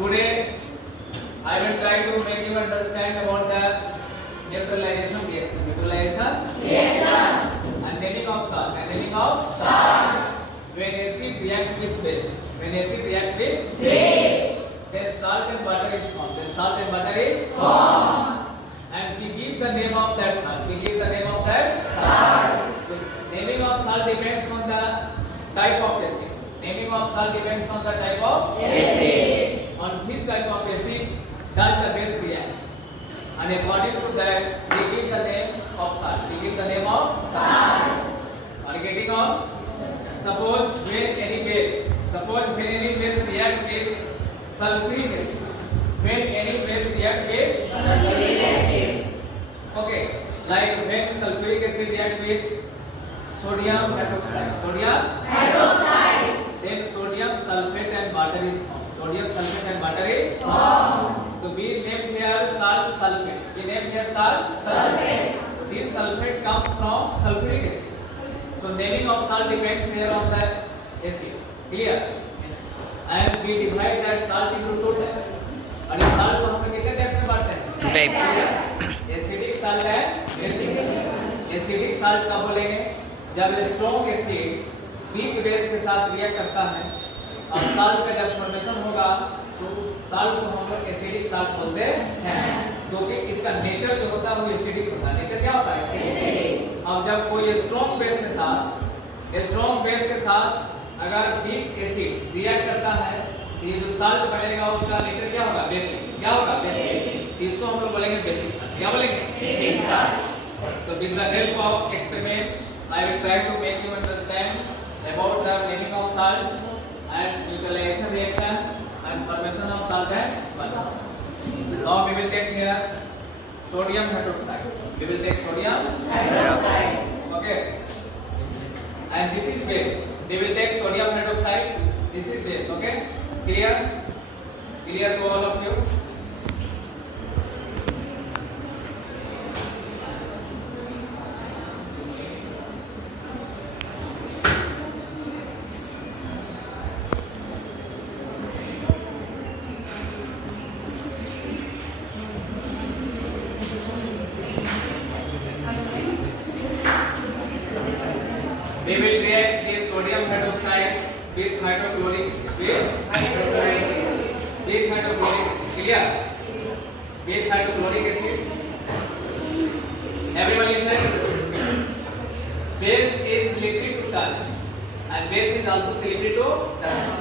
Today I will try to make you understand about the neutralization reaction. Neutralization reaction and naming of salt. And naming of salt. When acid react with base. When acid react with base, then salt and butter is formed. Then salt and butter is formed. And we give the name of that salt. We give the name of that salt. The naming of salt depends on the type of acid. Naming of salt depends on the type of acid. On which type of acid does the base react? And according to that, we give the name of salt. We give the name of salt. Are you getting on? Suppose when any base react with sulfuric acid. When any base react with sulfuric acid. Okay, like when sulfuric acid react with sodium hydroxide. Sodium hydroxide. Then sodium sulfate and water is formed. Sodium sulfate and water is formed. So we name here salt sulfate. We name here salt sulfate. So this sulfate comes from sulfuric acid. So naming of salt depends here on the acid. Clear? Yes. And we divide that salt into two types. और इस salt को हम लोग कितने types में बांटते हैं? Two types. Acidic salt है, बेसिक salt. एसिडिक salt कब बोलेंगे? जब स्ट्रॉन्ग एसिड वीक बेस के साथ रिएक्ट करता है और साल्ट का जब फॉर्मेशन होगा तो उस साल्ट को हम लोग एसिडिक साल्ट बोलते हैं, क्योंकि इसका नेचर जो होता है वो एसिडिक होता है. नेचर क्या होता है? एसिडिक. अब जब कोई स्ट्रॉन्ग बेस के साथ अगर वीक एसिड रिएक्ट करता है तो ये जो साल्ट बनेगा उसका नेचर क्या होगा? बेसिक. क्या होगा? बेसिक. इसको हम लोग बोलेंगे बेसिक साल्ट. क्या बोलेंगे? Basic salt. So with the help of experiment, I will try to make you understand about the naming of salt and neutralization reaction and formation of salt and water. Now we will take here sodium hydroxide. We will take sodium hydroxide. Okay. And this is base. We will take sodium hydroxide. This is base. Okay. Clear? Clear to all of you? We will react this sodium hydroxide with hydrochloric acid. Clear? With hydrochloric acid. Everyone listen. Base is slippery to touch, and base is also slippery to touch.